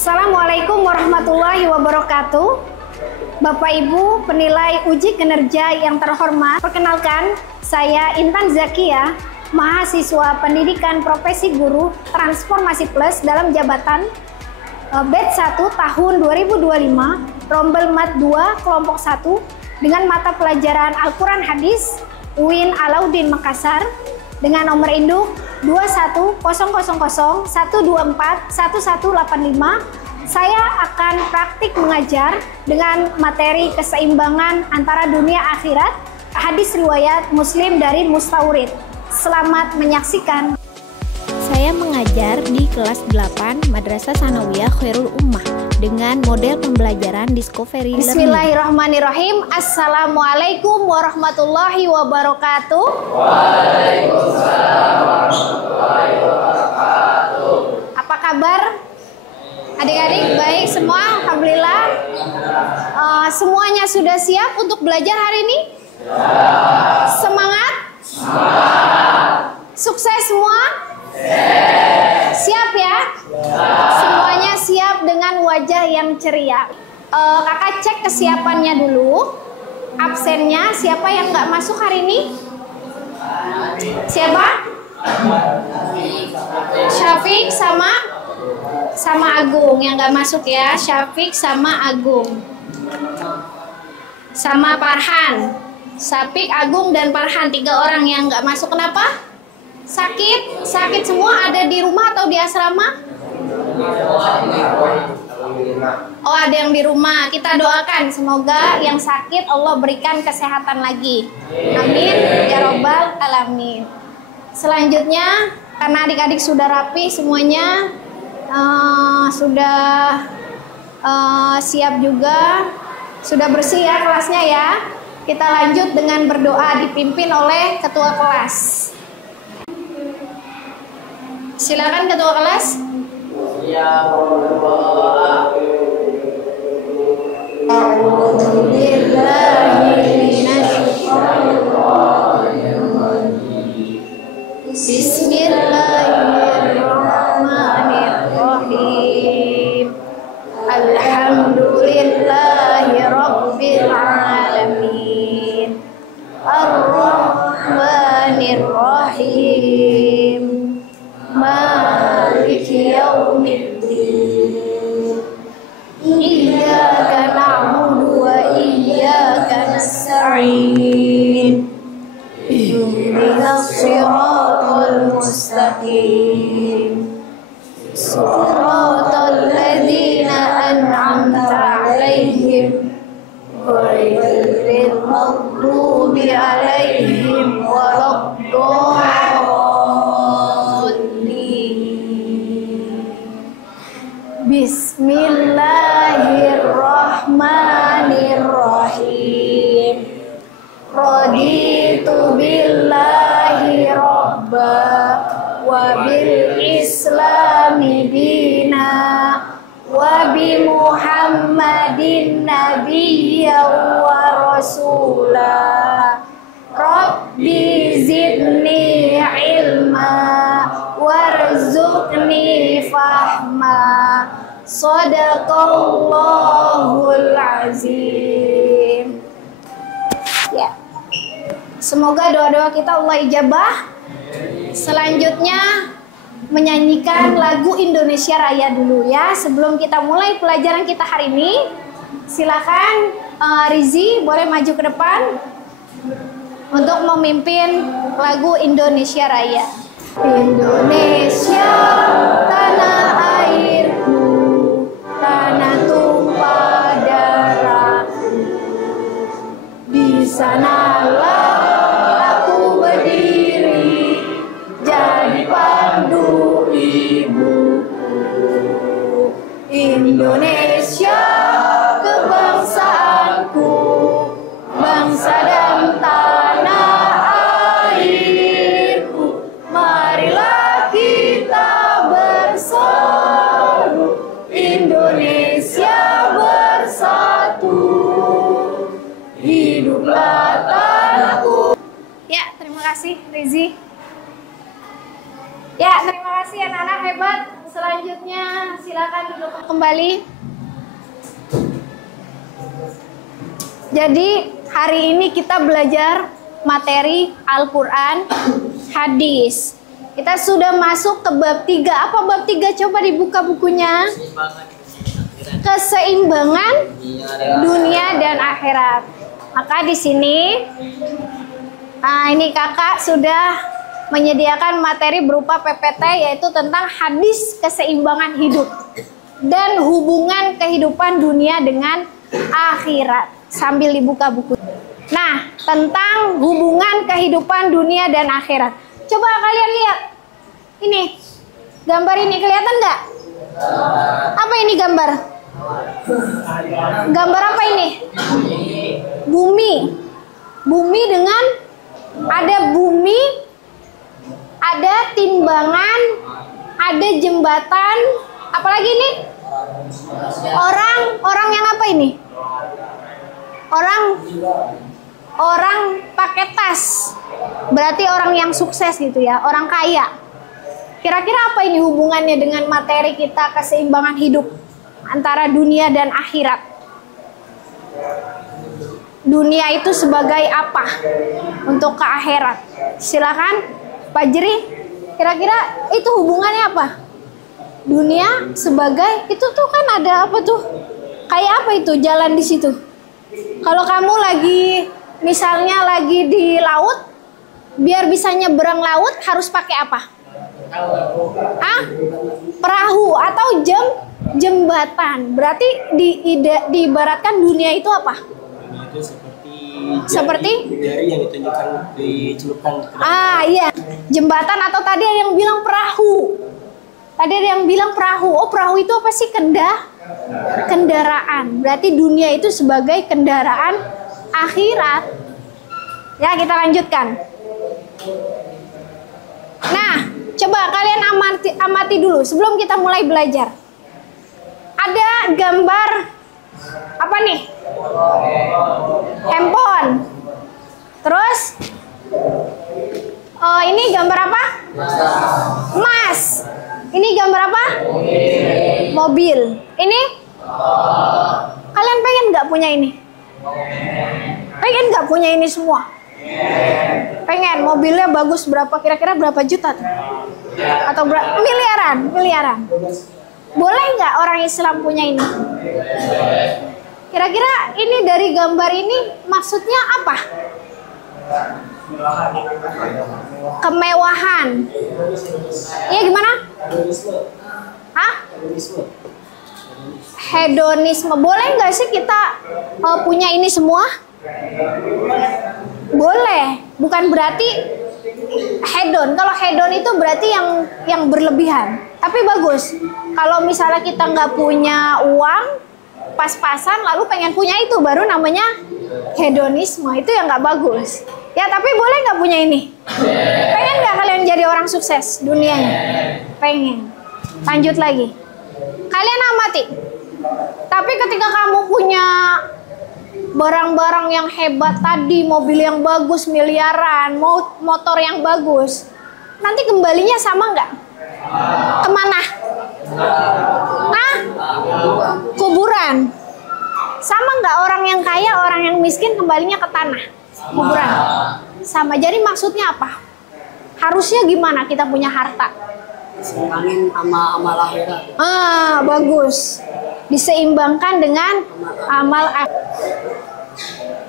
Assalamualaikum warahmatullahi wabarakatuh. Bapak Ibu penilai uji kinerja yang terhormat, perkenalkan saya Intan Zakia, mahasiswa pendidikan profesi guru Transformasi Plus dalam jabatan batch 1 tahun 2025, rombel mat 2 kelompok 1 dengan mata pelajaran Al-Quran Hadis UIN Alauddin Makassar dengan nomor induk 210001241185. Saya akan praktik mengajar dengan materi keseimbangan antara dunia akhirat, hadis riwayat Muslim dari Mustaurid. Selamat menyaksikan. Saya mengajar di kelas 8 Madrasah Sanawiyah Khairul Ummah dengan model pembelajaran Discovery Learning. Bismillahirrahmanirrahim. Assalamualaikum warahmatullahi wabarakatuh. Waalaikumsalam warahmatullahi wabarakatuh. Apa kabar adik-adik? Baik semua, alhamdulillah. Semuanya sudah siap untuk belajar hari ini? Semangat? Sukses semua? Siap ya? Semuanya siap dengan wajah yang ceria. Kakak cek kesiapannya dulu. Absennya siapa yang nggak masuk hari ini? Siapa? Syafiq sama Agung yang nggak masuk ya. Syafiq sama Agung. Sama Farhan. Syafiq, Agung, dan Farhan, 3 orang yang nggak masuk. Kenapa? Sakit? Sakit semua ada di rumah atau di asrama? Oh, ada yang di rumah. Kita doakan semoga yang sakit Allah berikan kesehatan lagi. Amin ya robbal alamin. Selanjutnya, karena adik-adik sudah rapi semuanya, sudah siap juga, sudah bersih ya kelasnya ya. Kita lanjut dengan berdoa dipimpin oleh ketua kelas. Silakan ketua kelas. Bismillahirrahmanirrahim. Alhamdulillahirabbil alamin. Ar-Rahmanirrahim. Maliki yaumiddin. Iyyaka na'budu wa iyyaka nasta'in. Ihdinas siratal mustaqim. Siratal ladzina an'amta 'alaihim ghairil maghdubi 'alaihim waladdallin. Bismillahirrahmanirrahim. Raditu billahi robba wa bil islami dina wa bi muhammadin nabiyya wa rasulah. Rabbi zidni ilma warzuqni fahma. Shadaqallahul azim. Ya. Semoga doa-doa kita Allah ijabah. Selanjutnya menyanyikan lagu Indonesia Raya dulu ya. Sebelum kita mulai pelajaran kita hari ini, silakan Rizi boleh maju ke depan untuk memimpin lagu Indonesia Raya. Indonesia tanah airku, tanah tumpah darahku, di sanalah aku berdiri jadi pandu ibuku. Indonesia kebangsaanku, bangsa dan tanah airku. Marilah kita bersatu, Indonesia bersatu. Hiduplah tanahku. Ya, terima kasih Rizi. Ya, terima kasih anak-anak hebat. Selanjutnya silakan duduk kembali. Jadi hari ini kita belajar materi Al-Quran, hadis. Kita sudah masuk ke bab 3. Apa bab 3? Coba dibuka bukunya. Keseimbangan dunia dan akhirat. Maka di sini, ini kakak sudah menyediakan materi berupa PPT, yaitu tentang hadis keseimbangan hidup dan hubungan kehidupan dunia dengan akhirat. Sambil dibuka buku. Nah, tentang hubungan kehidupan dunia dan akhirat. Coba kalian lihat. Ini. Gambar ini kelihatan nggak? Apa ini gambar? Gambar apa ini? Bumi. Bumi dengan ada bumi, ada timbangan, ada jembatan, apalagi ini? Orang yang apa ini? Orang pakai tas. Berarti orang yang sukses gitu ya, orang kaya. Kira-kira apa ini hubungannya dengan materi kita keseimbangan hidup antara dunia dan akhirat? Dunia itu sebagai apa untuk ke akhirat? Silakan Pak Jeri, kira-kira itu hubungannya apa? Dunia sebagai, itu tuh kan ada apa tuh? Kayak apa itu jalan di situ? Kalau kamu lagi, misalnya lagi di laut, biar bisa nyeberang laut harus pakai apa? Perahu atau jembatan. Berarti diibaratkan dunia itu apa? Itu seperti jari yang dicelupkan. Iya, jembatan atau tadi ada yang bilang perahu. Tadi ada yang bilang perahu. Oh, perahu itu apa sih? Kendaraan. Berarti dunia itu sebagai kendaraan akhirat. Ya, kita lanjutkan. Nah, coba kalian amati dulu sebelum kita mulai belajar. Ada gambar apa nih? Handphone. Terus ini gambar apa? Emas. Ini gambar apa? Mobil. Ini? Kalian pengen nggak punya ini? Pengen nggak punya ini semua? Pengen. Mobilnya bagus, berapa? Kira-kira berapa juta tuh? Atau miliaran? Boleh nggak orang Islam punya ini? Kira-kira ini dari gambar ini maksudnya apa? Kemewahan. Iya, gimana? Hedonisme. Boleh nggak sih kita punya ini semua? Boleh. Bukan berarti hedon. Kalau hedon itu berarti yang berlebihan. Tapi bagus. Kalau misalnya kita nggak punya uang, pas-pasan lalu pengen punya itu, baru namanya hedonisme. Itu yang nggak bagus. Ya, tapi boleh nggak punya ini? Pengen nggak kalian jadi orang sukses dunianya? Pengen. Lanjut lagi. Kalian amati. Tapi ketika kamu punya barang-barang yang hebat tadi, mobil yang bagus miliaran, motor yang bagus, nanti kembalinya sama nggak? Kemana? Kuburan. Sama nggak orang yang kaya, orang yang miskin kembalinya ke tanah? Kuburan. Sama. Jadi maksudnya apa? Harusnya gimana kita punya harta? Seimbangin sama amal akhirat. Bagus. Diseimbangkan dengan amal akhirat.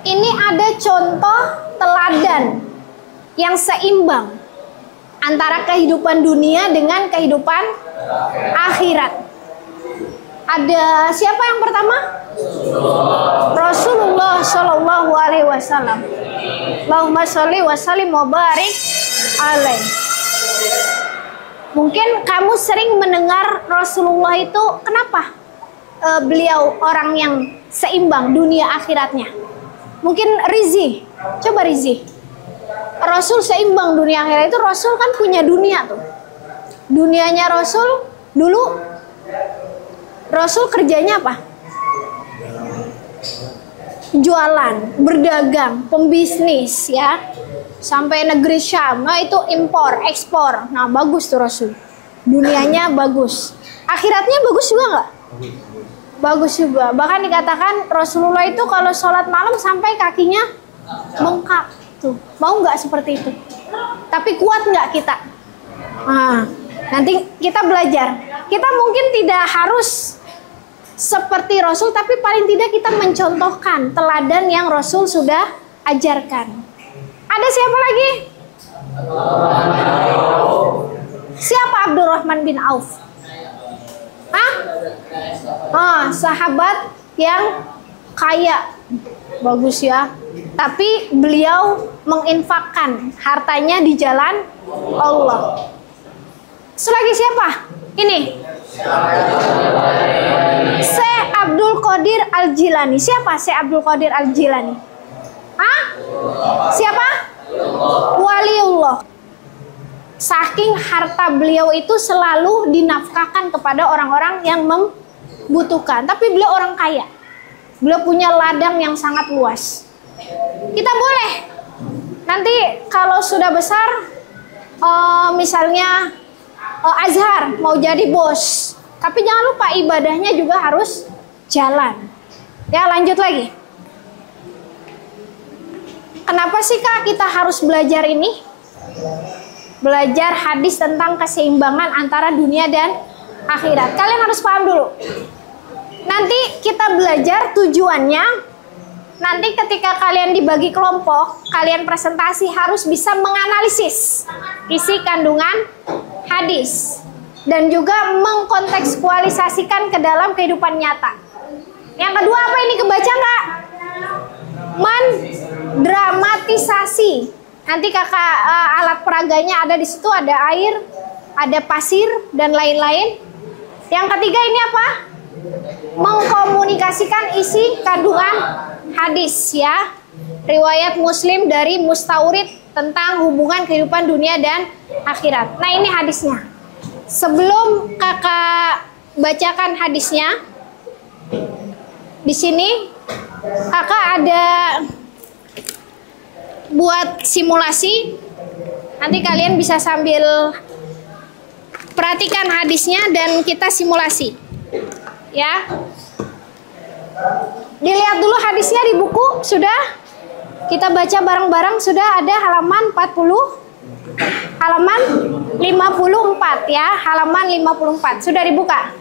Ini ada contoh teladan yang seimbang antara kehidupan dunia dengan kehidupan akhirat. Ada siapa yang pertama? Rasulullah Shallallahu Alaihi Wasallam. Allahumma sholli wa sallim wa barik alaihi. Mungkin kamu sering mendengar Rasulullah itu, kenapa beliau orang yang seimbang dunia akhiratnya? Mungkin Rizi, coba Rizi. Rasul seimbang dunia akhirat itu, Rasul kan punya dunia tuh. Dunianya Rasul dulu, Rasul kerjanya apa? Jualan, berdagang, pembisnis ya. Sampai negeri Syam, nah itu impor, ekspor. Nah bagus tuh Rasul. Dunianya bagus. Akhiratnya bagus juga nggak? Bagus juga. Bahkan dikatakan Rasulullah itu kalau sholat malam sampai kakinya bengkak. Tuh, mau nggak seperti itu? Tapi kuat nggak kita? Nah, nanti kita belajar. Kita mungkin tidak harus seperti Rasul, tapi paling tidak kita mencontohkan teladan yang Rasul sudah ajarkan. Ada siapa lagi? Siapa Abdurrahman bin Auf? Sahabat yang kaya. Bagus ya. Tapi beliau menginfakkan hartanya di jalan Allah. Selagi siapa? Ini. Syekh Abdul Qadir Al-Jilani. Siapa Syekh Abdul Qadir Al-Jilani? Siapa? Waliullah. Saking harta beliau itu selalu dinafkahkan kepada orang-orang yang membutuhkan. Tapi beliau orang kaya. Beliau punya ladang yang sangat luas. Kita boleh nanti kalau sudah besar, misalnya Azhar mau jadi bos. Tapi jangan lupa ibadahnya juga harus jalan. Ya, lanjut lagi. Kenapa sih Kak kita harus belajar ini? Belajar hadis tentang keseimbangan antara dunia dan akhirat. Kalian harus paham dulu. Nanti kita belajar tujuannya. Nanti ketika kalian dibagi kelompok, kalian presentasi harus bisa menganalisis isi kandungan hadis. Dan juga mengkontekstualisasikan ke dalam kehidupan nyata. Yang kedua apa ini, kebaca nggak? Mendramatisasi. Nanti kakak alat peraganya ada di situ, ada air, ada pasir dan lain-lain. Yang ketiga ini apa? Mengkomunikasikan isi kandungan hadis ya. Riwayat Muslim dari Mustaurid tentang hubungan kehidupan dunia dan akhirat. Nah, ini hadisnya. Sebelum kakak bacakan hadisnya, di sini kakak ada buat simulasi. Nanti kalian bisa sambil perhatikan hadisnya dan kita simulasi. Ya. Dilihat dulu hadisnya di buku, sudah? Kita baca bareng-bareng, sudah ada halaman 40. Halaman 54 ya, halaman 54. Sudah dibuka?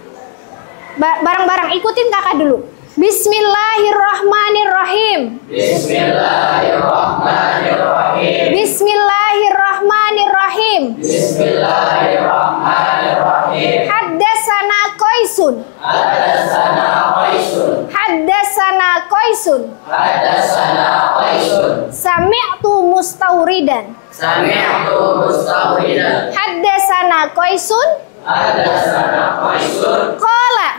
Bareng-bareng, ikutin kakak dulu. Bismillahirrahmanirrahim. Bismillahirrahmanirrahim. Bismillahirrahmanirrahim. Bismillahirrahmanirrahim. Haddasana Qaisun. Haddasana Qaisun. Haddasana Qaisun. Haddasana Qaisun. Sami'tu mustawridan. Sami'tu mustawridan. Haddasana Qaisun. Haddasana Qaisun. Qala.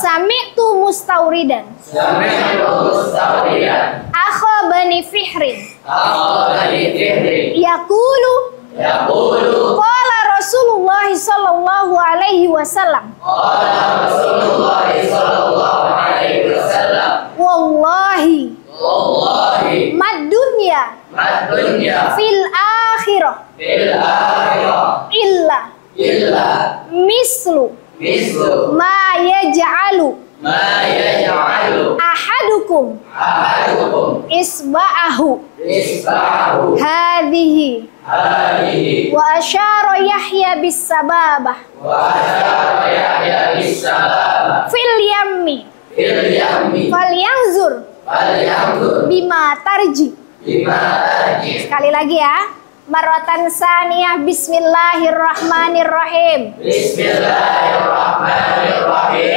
Sami'tu mustawridan. Sami'tu mustawridan. Akhbani Fihrin. Akhbani Fihrin. Yaqulu. Yaqulu. Qala Rasulullah sallallahu alaihi wasallam. Qala Rasulullah sallallahu alaihi wasallam. Wallahi. Wallahi. Mad dunya. Mad dunya. Fil akhirah. Fil akhirah. Illa mislu ma yaj'alu ahadukum isba'ahu hadhihi wa asyara Yahya bis sababah fil yammi falyanzur bima tarji. Sekali lagi ya. Maratan saniyah. Bismillahirrahmanirrahim. Bismillahirrahmanirrahim.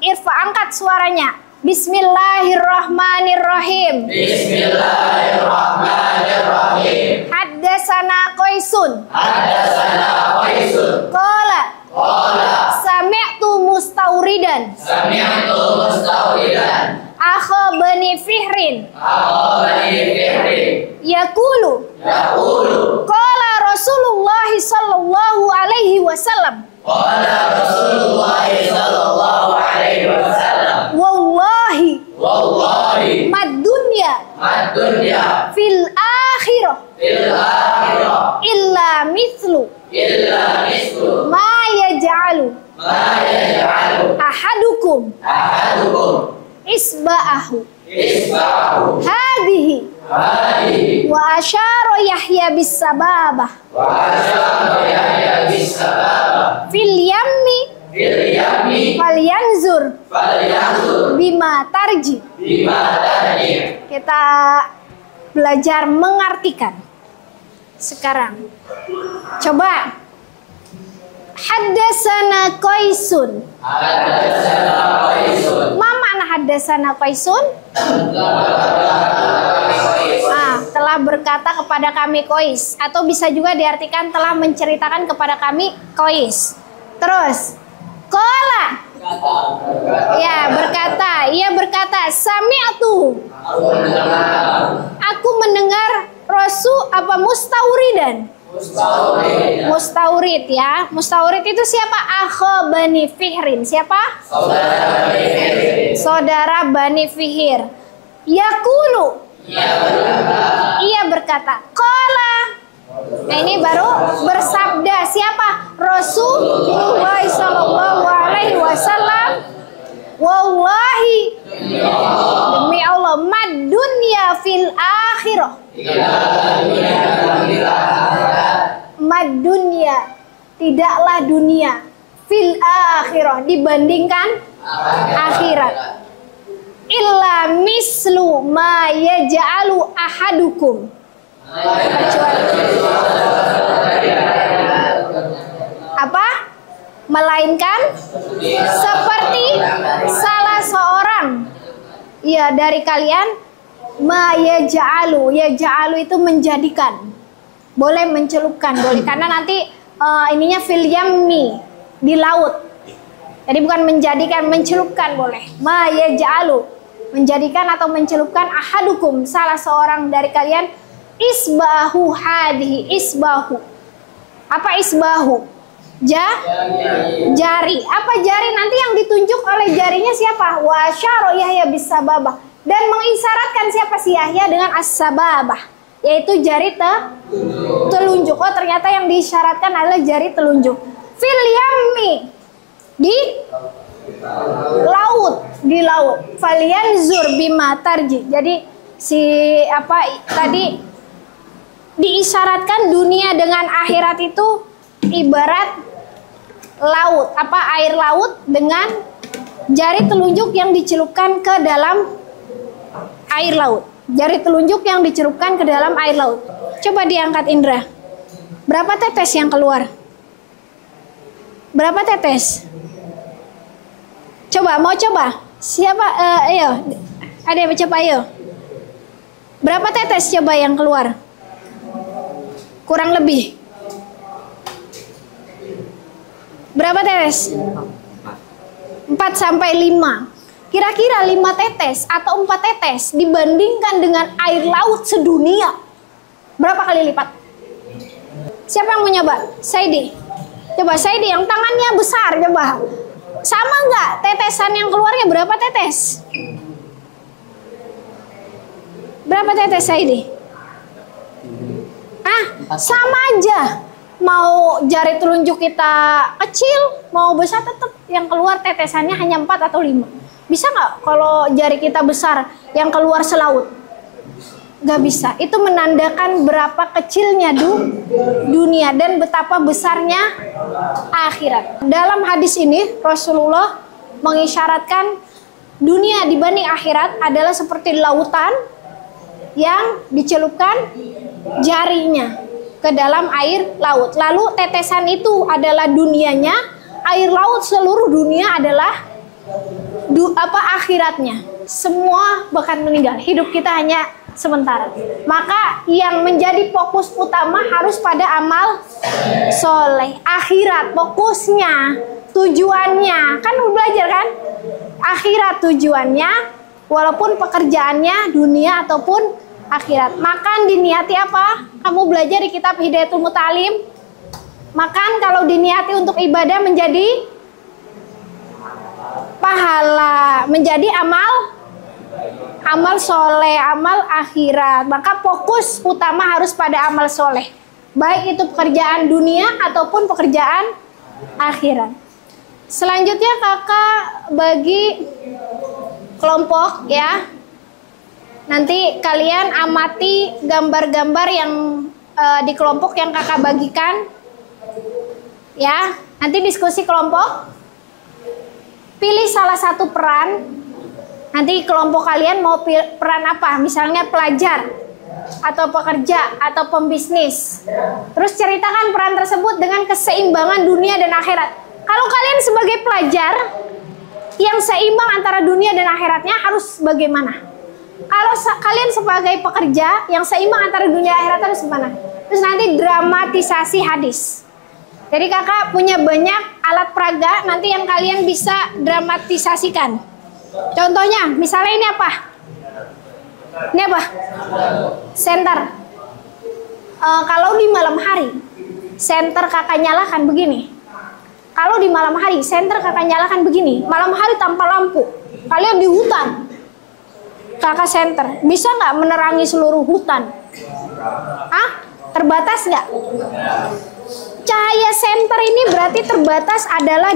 Irfa angkat suaranya. Bismillahirrahmanirrahim. Bismillahirrahmanirrahim. Haddasana Qaisun. Haddasana Qaisun. Qala. Sami'tu mustawridan. Sami'tu mustawridan. Akhbani Fihrin. Akhbani Fihrin. Yaqulu. Yaqulu. Qala Rasulullah sallallahu alaihi wasallam. Qala Rasulullah sallallahu alaihi wasallam. Wallahi. Wallahi. Mad dunya. Mad dunya. Fil akhirah. Fil akhirah. Illa mithlu. Illa mithlu. ahadukum isba'ahu hadhihi wa asyara Yahya bis sababah fil yammi falyanzur bima tarji. Kita belajar mengartikan sekarang. Coba haddatsana Qaisun. Ma makna haddatsana Qaisun? Telah berkata kepada kami Qais, atau bisa juga diartikan telah menceritakan kepada kami Qais. Terus qala, ya berkata, ia berkata sami'tu, aku mendengar Rasul apa mustauridan. Mustaurid ya. Mustaurid itu siapa? Akho Bani Fihrin. Siapa? Saudara Bani Fihir. Yaqulu, ia berkata. Qala, nah ini baru bersabda siapa? Rasulullah sallallahu alaihi wasallam. Wallahi, demi Allah, mad dunya fil akhirah. Mad dunya, tidaklah dunia, fil akhirah, dibandingkan akhirat. Illa mislu ma yaj'alu ahadukum, apa? Melainkan seperti salah seorang ya dari kalian, ma yaj'alu, yaj'alu itu menjadikan, boleh mencelupkan, boleh, karena nanti ininya fil yammi, di laut. Jadi bukan menjadikan, mencelupkan boleh. Ma yaj'alu, menjadikan atau mencelupkan ahadukum, salah seorang dari kalian, isbahu hadhihi, isbahu. Apa isbahu? Jari. Apa jari? Nanti yang ditunjuk oleh jarinya siapa? Wa asyara Yahya bis sababah, dan mengisyaratkan siapa si Yahya dengan as-sababah, yaitu jari telunjuk. Oh, ternyata yang diisyaratkan adalah jari telunjuk. Fil yammi, di laut, di laut. Falyanzur bima tarji. Jadi si apa tadi diisyaratkan dunia dengan akhirat itu ibarat laut, apa air laut dengan jari telunjuk yang dicelupkan ke dalam air laut. Jari telunjuk yang dicelupkan ke dalam air laut. Coba diangkat Indra. Berapa tetes yang keluar? Berapa tetes? Coba, mau coba? Siapa? Ayo. Ada yang coba, ayo. Berapa tetes coba yang keluar? Kurang lebih. Berapa tetes? 4 sampai 5. Kira-kira 5 tetes atau 4 tetes dibandingkan dengan air laut sedunia, berapa kali lipat? Siapa yang mau nyoba? Saidi. Coba Saidi yang tangannya besar, coba. Sama nggak tetesan yang keluarnya, berapa tetes? Berapa tetes Saidi? Sama aja. Mau jari telunjuk kita kecil, mau besar, tetap yang keluar tetesannya hanya 4 atau 5. Bisa nggak kalau jari kita besar yang keluar selaut? Nggak bisa. Itu menandakan berapa kecilnya dunia dan betapa besarnya akhirat. Dalam hadis ini Rasulullah mengisyaratkan dunia dibanding akhirat adalah seperti lautan yang dicelupkan jarinya ke dalam air laut. Lalu tetesan itu adalah dunianya, air laut seluruh dunia adalah akhiratnya. Semua bahkan meninggal. Hidup kita hanya sementara. Maka yang menjadi fokus utama harus pada amal soleh. Akhirat fokusnya, tujuannya. Kan belajar kan? Akhirat tujuannya, walaupun pekerjaannya dunia ataupun akhirat. Makan diniati apa? Kamu belajar di kitab Hidayatul Mutalim. Makan kalau diniati untuk ibadah menjadi pahala, menjadi amal soleh, amal akhirat. Maka fokus utama harus pada amal soleh, baik itu pekerjaan dunia ataupun pekerjaan akhirat. Selanjutnya kakak bagi kelompok ya. Nanti kalian amati gambar-gambar yang di kelompok yang kakak bagikan. Ya, nanti diskusi kelompok. Pilih salah satu peran. Nanti kelompok kalian mau peran apa? Misalnya pelajar, atau pekerja, atau pembisnis. Terus ceritakan peran tersebut dengan keseimbangan dunia dan akhirat. Kalau kalian sebagai pelajar, yang seimbang antara dunia dan akhiratnya harus bagaimana? Kalau kalian sebagai pekerja, yang seimbang antara dunia dan akhirat harus bagaimana? Terus nanti dramatisasi hadis. Jadi kakak punya banyak alat peraga, nanti yang kalian bisa dramatisasikan. Contohnya, misalnya ini apa? Ini apa? Senter. Kalau di malam hari, senter kakak nyalakan begini. Kalau di malam hari, senter kakak nyalakan begini. Malam hari tanpa lampu. Kalian di hutan. Kakak senter. Bisa nggak menerangi seluruh hutan? Hah? Terbatas nggak? Cahaya senter ini berarti terbatas adalah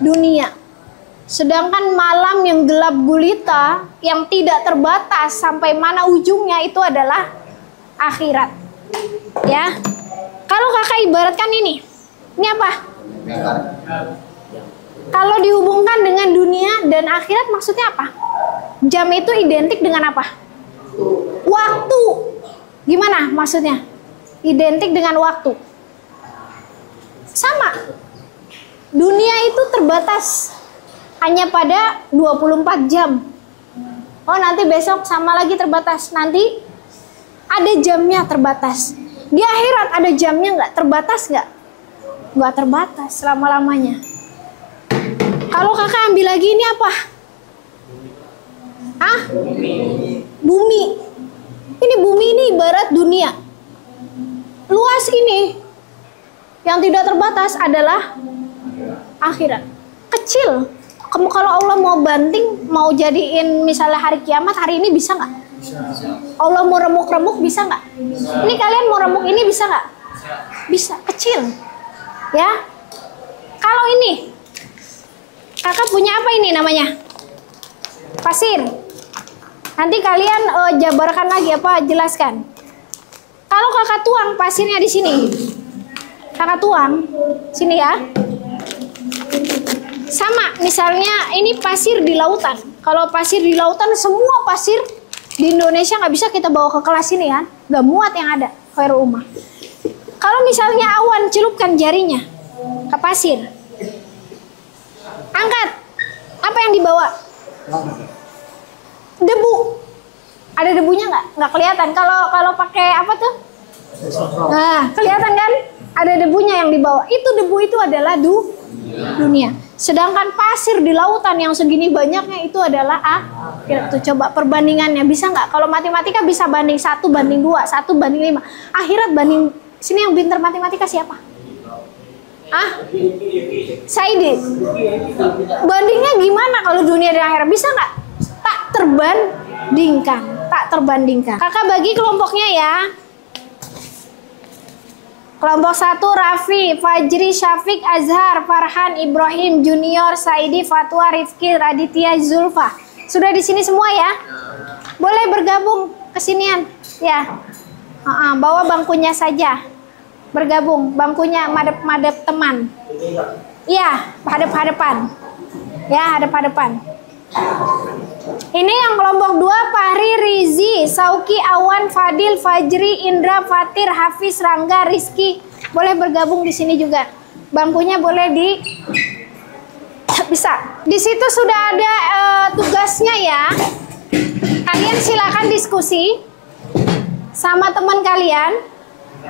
dunia. Sedangkan malam yang gelap gulita, yang tidak terbatas sampai mana ujungnya itu adalah akhirat. Ya. Kalau kakak ibaratkan ini apa? Kalau dihubungkan dengan dunia dan akhirat maksudnya apa? Jam itu identik dengan apa? Waktu. Gimana maksudnya? Identik dengan waktu. Sama. Dunia itu terbatas hanya pada 24 jam. Oh, nanti besok sama lagi terbatas. Nanti ada jamnya terbatas. Di akhirat ada jamnya nggak? Terbatas nggak? Nggak terbatas selama-lamanya. Kalau kakak ambil lagi ini apa? Hah? Bumi. Ini bumi ini ibarat dunia. Luas ini. Yang tidak terbatas adalah akhirat. Kecil. Kamu kalau Allah mau banting, mau jadiin misalnya hari kiamat, hari ini bisa nggak? Allah mau remuk-remuk bisa nggak? Ini kalian mau remuk ini bisa nggak? Bisa. Kecil. Ya. Kalau ini, kakak punya apa ini namanya? Pasir. Nanti kalian jabarkan lagi apa? Jelaskan. Kalau kakak tuang pasirnya di sini, kakak tuang sini ya. Sama, misalnya ini pasir di lautan. Kalau pasir di lautan, semua pasir di Indonesia nggak bisa kita bawa ke kelas ini kan? Nggak muat yang ada, khairul ummah. Kalau misalnya awan, celupkan jarinya ke pasir. Angkat. Apa yang dibawa? Debu. Ada debunya nggak? Nggak kelihatan. Kalau pakai apa tuh? Nah, kelihatan kan? Ada debunya yang dibawa. Itu debu itu adalah dunia. Sedangkan pasir di lautan yang segini banyaknya itu adalah akhirat. Tuh coba perbandingannya bisa nggak? Kalau matematika bisa banding 1 banding 2, 1 banding 5. Akhirat banding, sini yang pintar matematika siapa? Saidi. Bandingnya gimana kalau dunia dan akhirat? Bisa nggak? Tak terbandingkan. Tak terbandingkan. Kakak bagi kelompoknya ya. Kelompok 1 Raffi, Fajri, Syafiq, Azhar, Farhan, Ibrahim, Junior, Saidi, Fatwa, Rifki, Raditya, Zulfa. Sudah di sini semua ya? Boleh bergabung kesinian ya. Bawa bangkunya saja. Bergabung, bangkunya madep-madep teman. Iya, hadap-hadapan. Ya, hadap-hadapan. Ini yang kelompok 2 Fahri, Rizi, Sauki, Awan, Fadil, Fajri, Indra, Fatir, Hafiz, Rangga, Rizky. Boleh bergabung di sini juga. Bangkunya boleh bisa. Di situ sudah ada tugasnya ya. Kalian silakan diskusi sama teman kalian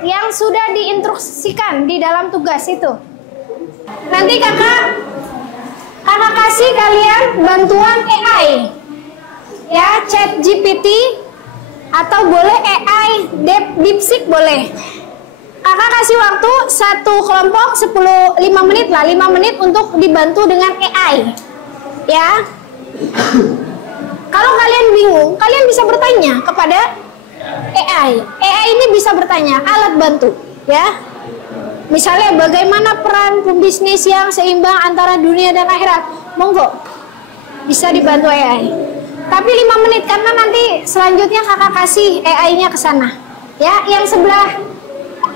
yang sudah diinstruksikan di dalam tugas itu. Nanti kakak kasih kalian bantuan AI ya, chat GPT atau boleh AI DeepSeek boleh. Kakak kasih waktu satu kelompok 5 menit lah, 5 menit untuk dibantu dengan AI ya. Kalau kalian bingung, kalian bisa bertanya kepada AI. AI ini bisa bertanya, alat bantu ya. Misalnya bagaimana peran pembisnis yang seimbang antara dunia dan akhirat. Monggo, bisa dibantu AI. Tapi 5 menit karena nanti selanjutnya kakak kasih AI-nya ke sana. Ya, yang sebelah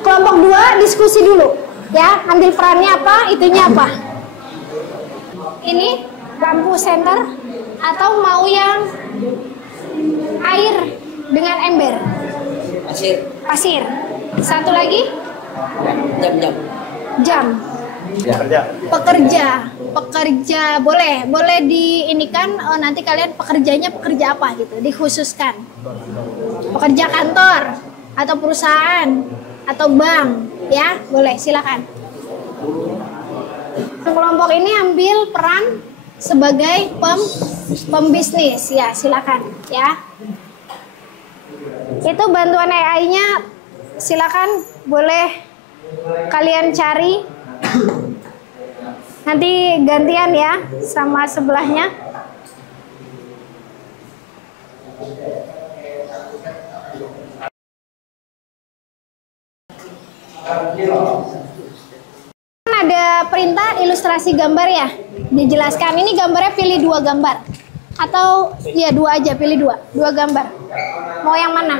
kelompok 2 diskusi dulu. Ya, ambil perannya apa, itunya apa. Ini lampu senter atau mau yang air dengan ember? Pasir. Satu lagi? Jam. Pekerja boleh diinikan. Nanti kalian pekerjanya pekerja apa gitu, dikhususkan. Pekerja kantor atau perusahaan atau bank, ya boleh, silakan. Kelompok ini ambil peran sebagai pembisnis, ya silakan, ya. Itu bantuan AI-nya, silakan boleh kalian cari. Nanti gantian ya sama sebelahnya. Ada perintah ilustrasi gambar ya, dijelaskan. Ini gambarnya pilih 2 gambar atau ya 2 aja, pilih 2 gambar. Mau yang mana?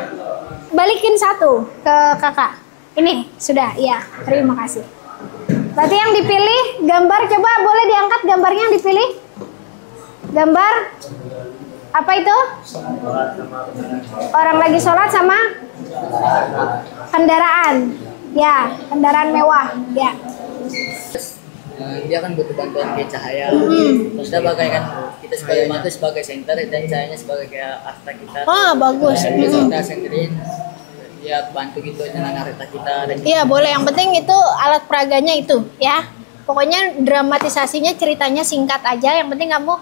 Balikin 1 ke kakak. Ini sudah, ya. Terima kasih. Berarti yang dipilih gambar, coba boleh diangkat gambarnya yang dipilih. Gambar apa itu? Orang lagi sholat sama kendaraan. Ya, kendaraan mewah. Ya. Dia kan butuh bantuan kayak cahaya. Terus dia bagaikan kita sebagai mata sebagai senter dan cahayanya sebagai kayak arta kita. Oh, bagus. Kita senterin, ya bantu gitu dengan arta kita. Iya boleh. Yang penting itu alat peraganya itu, ya. Pokoknya dramatisasinya ceritanya singkat aja. Yang penting kamu,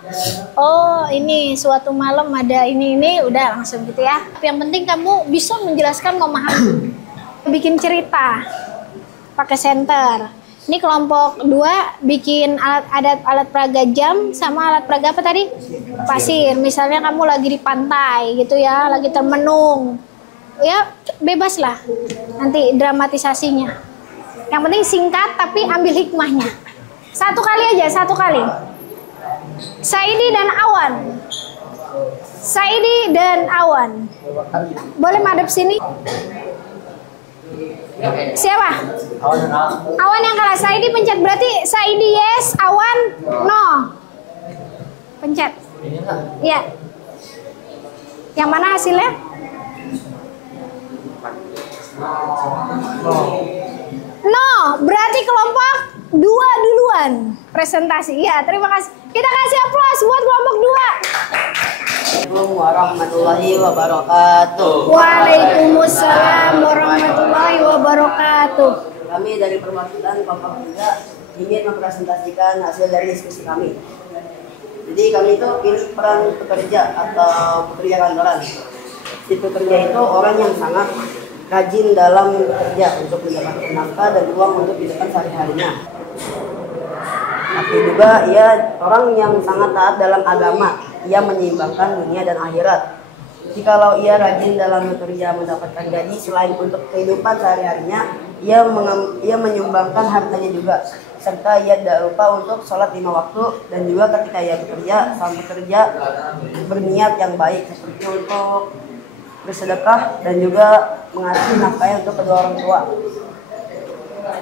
oh ini suatu malam ada ini udah langsung gitu ya. Yang penting kamu bisa menjelaskan, memahami. Bikin cerita pakai senter. Ini kelompok 2 bikin alat peraga jam sama alat peraga apa tadi? Pasir. Misalnya kamu lagi di pantai gitu ya, lagi termenung. Ya, bebas lah nanti dramatisasinya. Yang penting singkat tapi ambil hikmahnya. 1 kali aja, 1 kali. Saidi dan Awan. Saidi dan Awan. Boleh madep sini? Siapa? Awan yang kalah. Saidi pencet, berarti Saidi yes, Awan no. Pencet. Ya. Yang mana hasilnya? No, berarti kelompok 2 duluan presentasi. Ya, terima kasih. Kita kasih aplaus buat kelompok 2. Assalamualaikum warahmatullahi wabarakatuh. Waalaikumsalam warahmatullahi wabarakatuh. Kami dari perwakilan kelompok 3 ingin mempresentasikan hasil dari diskusi kami. Jadi kami itu pilih peran pekerja atau pekerja kantoran. Si pekerja itu orang yang sangat rajin dalam bekerja untuk mendapatkan nafkah dan uang untuk kehidupan sehari-harinya. Tapi juga ia orang yang sangat taat dalam agama. Ia menyeimbangkan dunia dan akhirat. Jikalau ia rajin dalam bekerja mendapatkan gaji selain untuk kehidupan sehari-harinya, ia menyumbangkan hartanya juga. Serta ia tidak lupa untuk sholat 5 waktu dan juga ketika ia bekerja, sambil bekerja berniat yang baik seperti untuk bersedekah dan juga mengasih nafkah untuk kedua orang tua.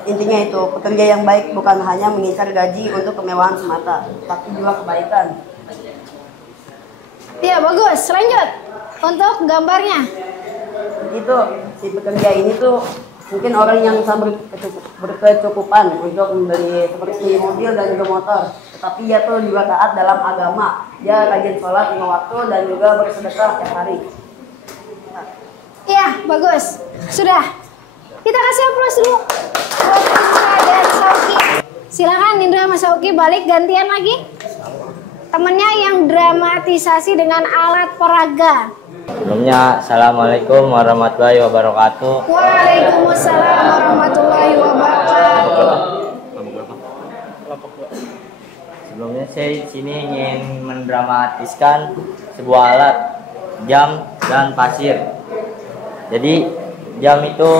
Intinya itu, pekerja yang baik bukan hanya mengincar gaji untuk kemewahan semata, tapi juga kebaikan. Ya bagus, lanjut untuk gambarnya. Itu si pekerja ini tuh mungkin orang yang sangat berkecukupan untuk membeli seperti mobil dan juga motor, tetapi dia tuh juga taat dalam agama. Dia rajin sholat 5 waktu dan juga bersedekah tiap hari. Ya bagus, sudah. Kita kasih aplaus dulu buat Indra dan Sauki. Silakan Indra sama Sauki balik gantian lagi. Temennya yang dramatisasi dengan alat peraga. Sebelumnya, Assalamualaikum warahmatullahi wabarakatuh. Waalaikumsalam warahmatullahi wabarakatuh. Sebelumnya saya di sini ingin mendramatiskan sebuah alat jam dan pasir. Jadi jam itu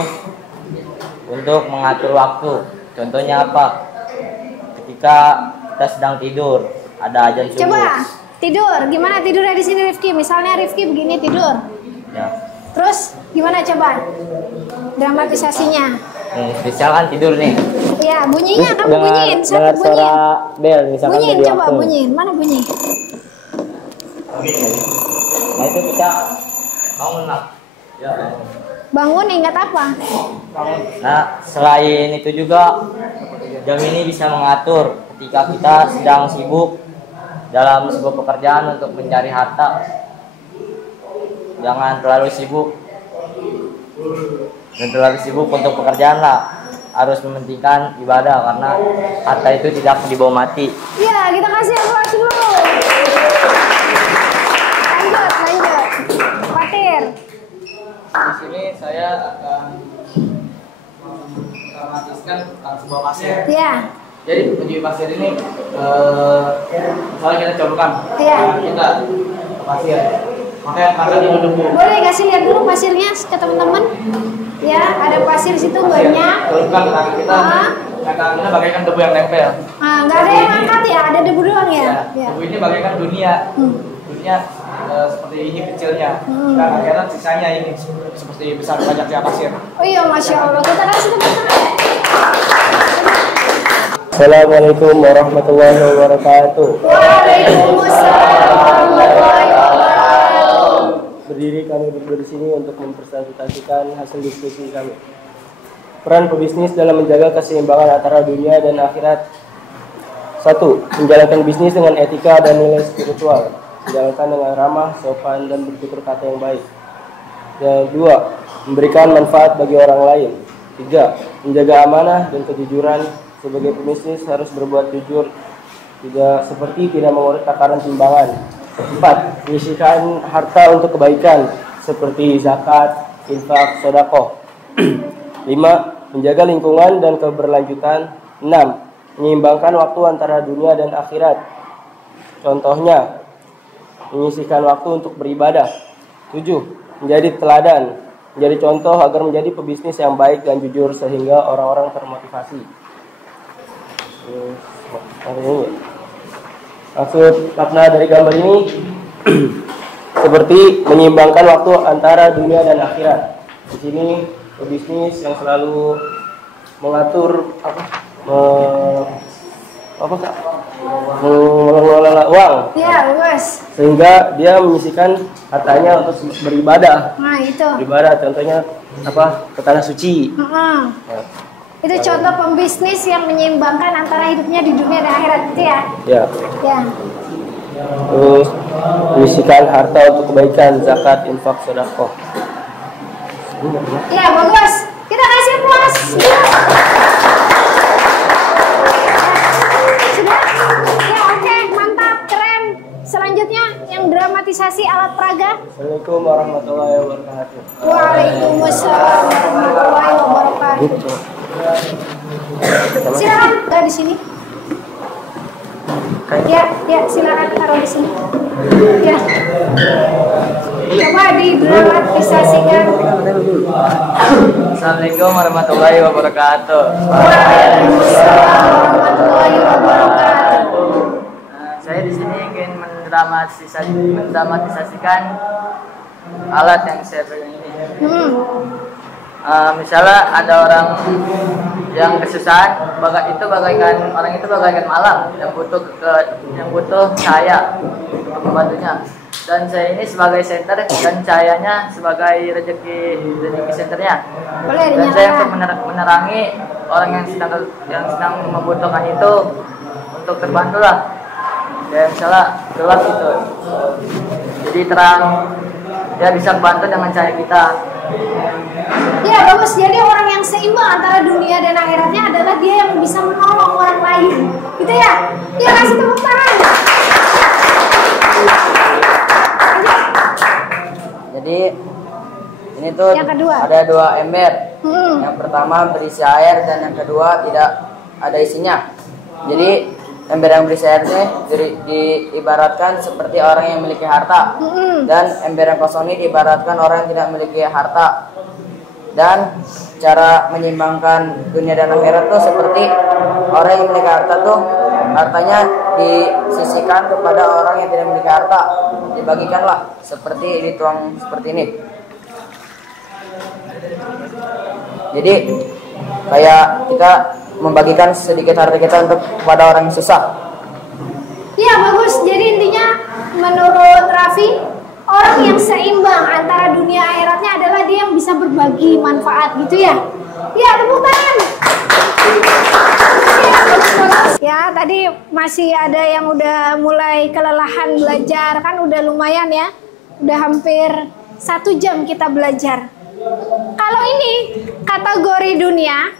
untuk mengatur waktu, Contohnya apa? Ketika kita sedang tidur, ada azan subuh. Coba tidur, gimana tidurnya di sini Rifki? Misalnya Rifki begini tidur. Ya. Terus gimana coba dramatisasinya? Misal kan tidur nih. Ya, bunyinya kamu bunyiin, dengar satu suara bunyiin. bel misalkan Bunyiin, dari coba waktu. bunyiin. Mana bunyi? Nah itu kita bangun lah. Ya. Bangun ingat apa? Nah selain itu juga jam ini bisa mengatur ketika kita sedang sibuk dalam sebuah pekerjaan untuk mencari harta. Jangan terlalu sibuk dan terlalu sibuk untuk pekerjaan lah. Harus mementingkan ibadah karena harta itu tidak dibawa mati. Ya, kita kasih aplaus dulu. Lanjut. Fatir. Di sini saya akan mendramatiskan sebuah pasir. Ya. Jadi menjadi pasir ini, misalnya kita cobakan Iya. kita ke pasir, makanya makan itu debu. Boleh kasih lihat dulu pasirnya ke teman-teman? Ya, ada pasir situ banyak. Cobakan tangan kita, tangan kita bagaikan debu yang nempel. Ah, nggak ada yang angkat ya, ada debu doang ya. Ya. Debu ini bagaikan dunia, dunia seperti ini kecilnya. Dan akhirat sisanya ini seperti besar banyaknya pasir. Oh iya, masya Allah. Kita kasih tepuk tangan. Assalamualaikum warahmatullahi wabarakatuh. Waalaikumsalam warahmatullahi wabarakatuh. Berdiri kami berdiri di sini untuk mempresentasikan hasil diskusi kami. Peran pebisnis dalam menjaga keseimbangan antara dunia dan akhirat. 1. Menjalankan bisnis dengan etika dan nilai spiritual. Menjalankan dengan ramah, sopan, dan bertutur kata yang baik. Dan 2. Memberikan manfaat bagi orang lain. 3. Menjaga amanah dan kejujuran. Sebagai pebisnis harus berbuat jujur, tidak mengurus takaran timbangan. 4. Menyisihkan harta untuk kebaikan seperti zakat, infak, sedekah. 5. Menjaga lingkungan dan keberlanjutan. 6. Menyeimbangkan waktu antara dunia dan akhirat. Contohnya, menyisihkan waktu untuk beribadah. 7. Menjadi teladan, menjadi contoh agar menjadi pebisnis yang baik dan jujur sehingga orang-orang termotivasi. Maksud makna dari gambar ini seperti menyeimbangkan waktu antara dunia dan akhirat. Di sini pebisnis yang selalu mengatur mengelola uang. Ya, bos. Sehingga dia menyisihkan hartanya untuk beribadah. Nah, itu. Beribadah contohnya apa? Ke tanah suci. Nah. Itu contoh pembisnis yang menyeimbangkan antara hidupnya di dunia dan akhirat, gitu ya? Ya. Ya. Terus menyisihkan harta untuk kebaikan, zakat, infak, sedekah. Ya, bagus. Kita kasih aplaus. Sudah? Ya, oke, mantap, keren. Selanjutnya yang dramatisasi alat peraga. Assalamualaikum warahmatullahi wabarakatuh. Waalaikumsalam warahmatullahi wabarakatuh. Silakan, di sini. Ya, silakan taruh di sini. Ya. Coba didramatisasikan. Assalamualaikum warahmatullahi wabarakatuh. Waalaikumsalam warahmatullahi wabarakatuh. Saya di sini ingin mendramatisasikan alat yang saya pegang ini. Misalnya ada orang yang kesusahan, orang itu bagaikan malam yang butuh cahaya untuk membantunya. Dan saya ini sebagai center dan cahayanya sebagai rezeki senternya. Boleh Dan saya untuk dinyalakan. menerangi orang yang sedang membutuhkan itu untuk terbantu lah. Ya misalnya gelap itu, jadi terang, dia bisa bantu dengan cahaya kita. Ya, bagus. Jadi orang yang seimbang antara dunia dan akhiratnya adalah dia yang bisa menolong orang lain. Gitu ya? Ya, kasih tepuk tangan. Jadi ini tuh Yang kedua. ada 2 ember. Yang pertama berisi air dan yang kedua tidak ada isinya. Jadi ember yang berisi air ini diibaratkan seperti orang yang memiliki harta, dan ember yang kosong ini diibaratkan orang yang tidak memiliki harta. Dan cara menyeimbangkan dunia dan akhirat tuh seperti orang yang memiliki harta tuh hartanya disisihkan kepada orang yang tidak memiliki harta, dibagikanlah seperti dituang seperti ini. Jadi kayak kita membagikan sedikit harta kita untuk kepada orang yang susah. Ya bagus, jadi intinya menurut Raffi, orang yang seimbang antara dunia akhiratnya adalah dia yang bisa berbagi manfaat gitu ya. Ya, tepuk tangan. Ya, tadi masih ada yang udah mulai kelelahan belajar, kan udah lumayan ya. Udah hampir 1 jam kita belajar. Kalau ini kategori dunia,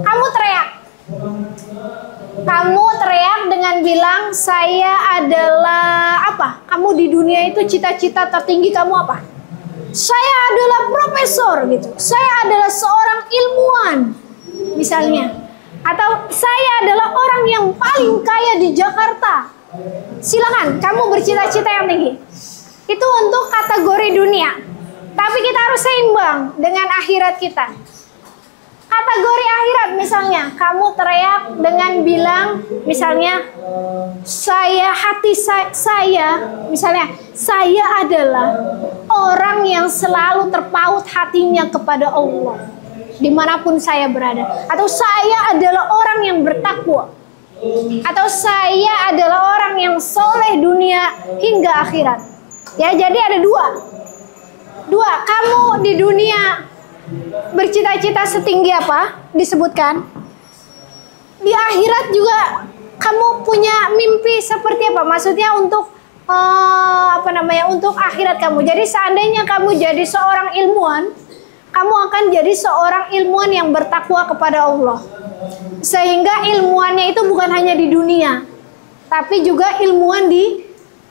kamu teriak. Kamu teriak dengan bilang, saya adalah apa? Kamu di dunia itu cita-cita tertinggi kamu apa? Saya adalah profesor gitu. Saya adalah seorang ilmuwan misalnya. Atau saya adalah orang yang paling kaya di Jakarta. Silakan, kamu bercita-cita yang tinggi. Itu untuk kategori dunia. Tapi kita harus seimbang dengan akhirat kita. Kategori akhirat misalnya, kamu teriak dengan bilang, misalnya, misalnya, saya adalah orang yang selalu terpaut hatinya kepada Allah, dimanapun saya berada. Atau saya adalah orang yang bertakwa. Atau saya adalah orang yang soleh dunia hingga akhirat. Ya, jadi ada dua, kamu di dunia bercita-cita setinggi apa disebutkan, di akhirat juga kamu punya mimpi seperti apa, maksudnya untuk untuk akhirat kamu. Jadi seandainya kamu jadi seorang ilmuwan, kamu akan jadi seorang ilmuwan yang bertakwa kepada Allah, sehingga ilmuannya itu bukan hanya di dunia, tapi juga ilmuwan di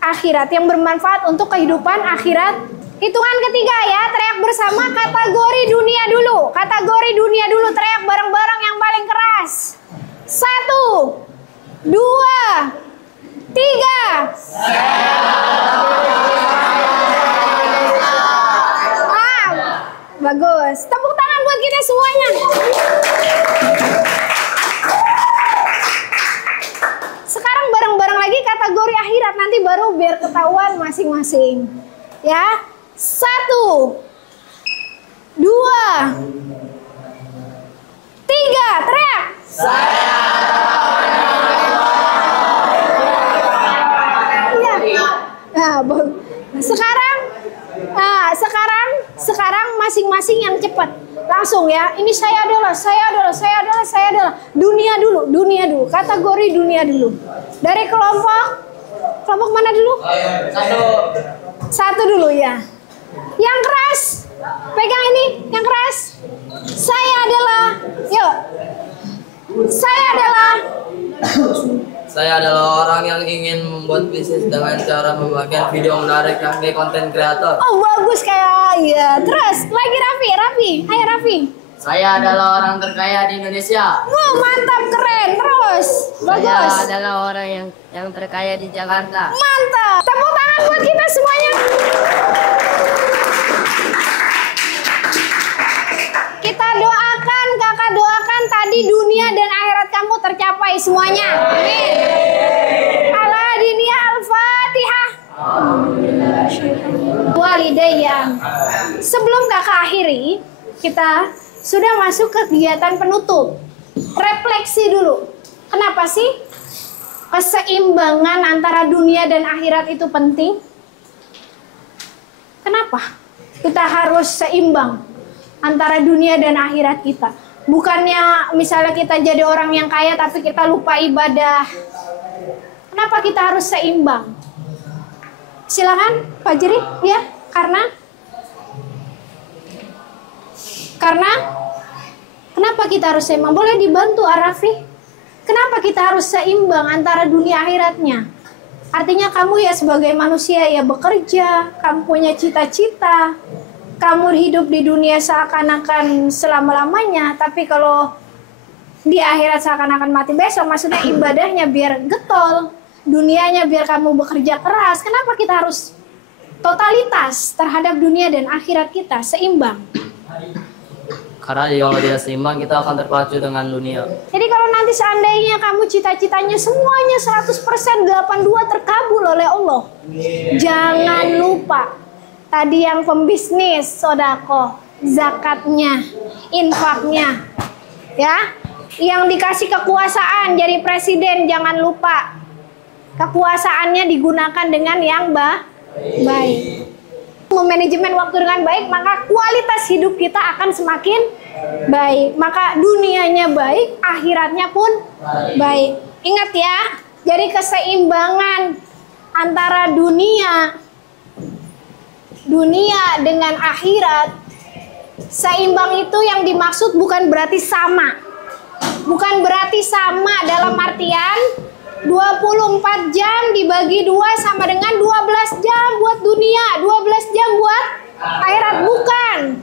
akhirat yang bermanfaat untuk kehidupan akhirat. Hitungan ketiga ya, teriak bersama kategori dunia dulu. Kategori dunia dulu, teriak bareng-bareng yang paling keras. 1, 2, 3. Bagus. Tepuk tangan buat kita semuanya. Sekarang bareng-bareng lagi kategori akhirat, nanti baru biar ketahuan masing-masing. Ya. 1, 2, 3, teriak. Sekarang masing-masing yang cepat. Langsung ya. Ini saya adalah. Dunia dulu. Kategori dunia dulu. Dari kelompok mana dulu? 1 dulu ya. Yang keras, pegang ini, yang keras. Saya adalah orang yang ingin membuat bisnis dengan cara membagikan video menarik sebagai konten kreator. Oh bagus, kayak ya. Terus lagi Raffi, ayo Raffi. Saya adalah orang terkaya di Indonesia. Wow, mantap, keren. Terus bagus. Saya adalah orang yang terkaya di Jakarta. Mantap. Tepuk tangan buat kita semuanya. Kita doakan, kakak doakan tadi dunia dan akhirat kamu tercapai semuanya. Amin. Ala dinia al-Fatihah. Walidayya. Sebelum kakak akhiri, kita sudah masuk ke kegiatan penutup. Refleksi dulu. Kenapa sih keseimbangan antara dunia dan akhirat itu penting? Kenapa kita harus seimbang antara dunia dan akhirat kita? Bukannya misalnya kita jadi orang yang kaya tapi kita lupa ibadah. Kenapa kita harus seimbang? Silakan Pak Jeri, ya. Karena kenapa kita harus seimbang? Boleh dibantu Arafi? Kenapa kita harus seimbang antara dunia akhiratnya? Artinya kamu ya sebagai manusia ya bekerja, kamu punya cita-cita, kamu hidup di dunia seakan-akan selama-lamanya, tapi kalau di akhirat seakan-akan mati besok, maksudnya ibadahnya biar getol, dunianya biar kamu bekerja keras. Kenapa kita harus totalitas terhadap dunia dan akhirat kita seimbang? Karena kalau tidak seimbang kita akan terpacu dengan dunia. Jadi kalau nanti seandainya kamu cita-citanya semuanya 100% 82 terkabul oleh Allah, jangan lupa tadi yang pembisnis, sodako, zakatnya, infaknya, ya. Yang dikasih kekuasaan jadi presiden, jangan lupa kekuasaannya digunakan dengan yang baik. Memanajemen waktu dengan baik, maka kualitas hidup kita akan semakin baik. Maka dunianya baik, akhiratnya pun baik. Ingat ya, jadi keseimbangan antara dunia dengan akhirat, seimbang itu yang dimaksud bukan berarti sama. Bukan berarti sama dalam artian 24 jam dibagi 2 sama dengan 12 jam buat dunia, 12 jam buat akhirat, bukan.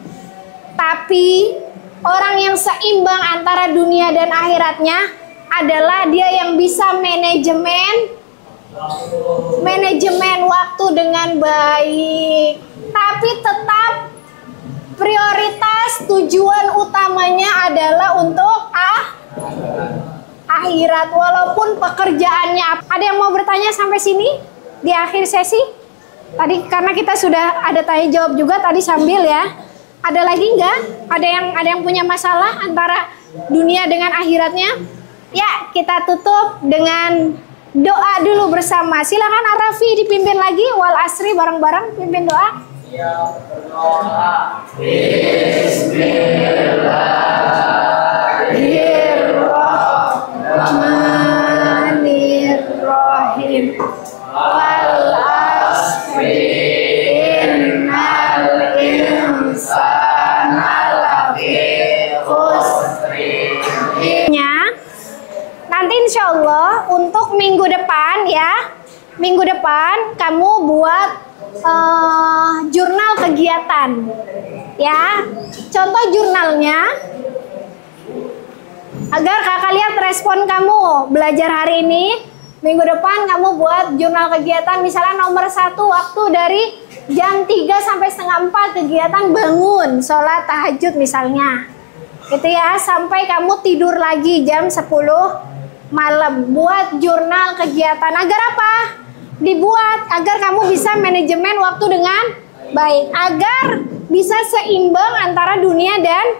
Tapi orang yang seimbang antara dunia dan akhiratnya adalah dia yang bisa manajemen waktu dengan baik. Tapi tetap prioritas tujuan utamanya adalah untuk akhirat, walaupun pekerjaannya. Ada yang mau bertanya sampai sini di akhir sesi? Tadi karena kita sudah ada tanya jawab juga tadi sambil ya. Ada lagi nggak? Ada yang punya masalah antara dunia dengan akhiratnya? Ya, kita tutup dengan doa dulu bersama. Silakan Arafi dipimpin lagi, wal asri bareng-bareng pimpin doa. Ya, berdoa. Bismillahirrahmanirrahim. Wal asri innal insana lafi khusri. Nanti insya Allah untuk minggu depan ya, minggu depan kamu buat jurnal kegiatan ya. Contoh jurnalnya agar kakak lihat respon kamu belajar hari ini. Minggu depan kamu buat jurnal kegiatan, misalnya nomor 1 waktu dari jam 3 sampai setengah 4 kegiatan bangun, sholat tahajud misalnya gitu ya, sampai kamu tidur lagi jam 10 malam. Buat jurnal kegiatan agar apa? Dibuat agar kamu bisa manajemen waktu dengan baik, agar bisa seimbang antara dunia dan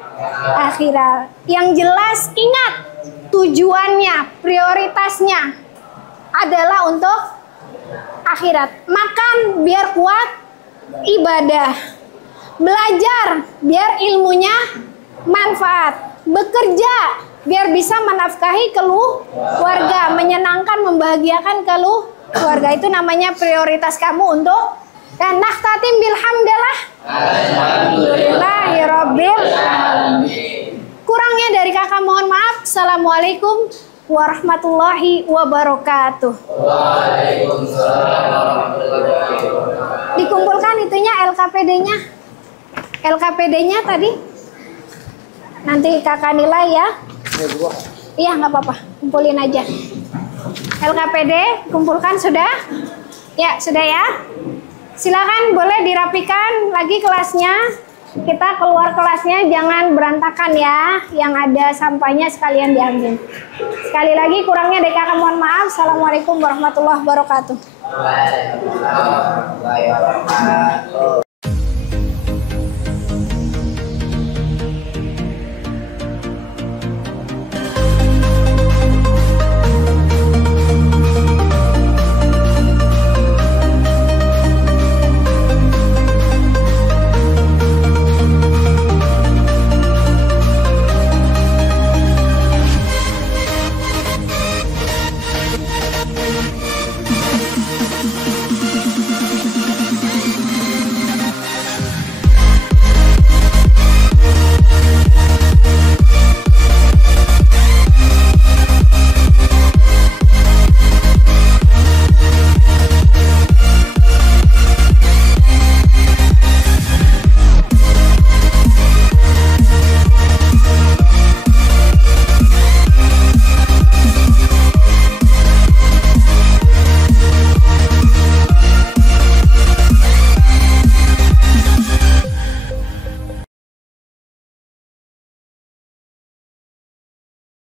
akhirat. Yang jelas ingat tujuannya, prioritasnya adalah untuk akhirat. Makan biar kuat ibadah, belajar biar ilmunya manfaat, bekerja biar bisa menafkahi keluarga, menyenangkan, membahagiakan keluarga. Itu namanya prioritas kamu untuk. Dan nakhtatim bilhamdalillah. Alhamdulillahirabbil alamin. Kurangnya dari kakak mohon maaf. Assalamualaikum warahmatullahi wabarakatuh. Waalaikumsalam warahmatullahi wabarakatuh. Dikumpulkan itunya LKPD-nya. LKPD-nya tadi. Nanti kakak nilai ya. Iya nggak apa-apa, kumpulin aja. LKPD kumpulkan sudah? Ya sudah ya. Silakan boleh dirapikan lagi kelasnya. Kita keluar kelasnya jangan berantakan ya. Yang ada sampahnya sekalian diambil. Sekali lagi kurangnya dari kakak mohon maaf. Assalamualaikum warahmatullahi wabarakatuh. Waalaikumsalam warahmatullahi wabarakatuh.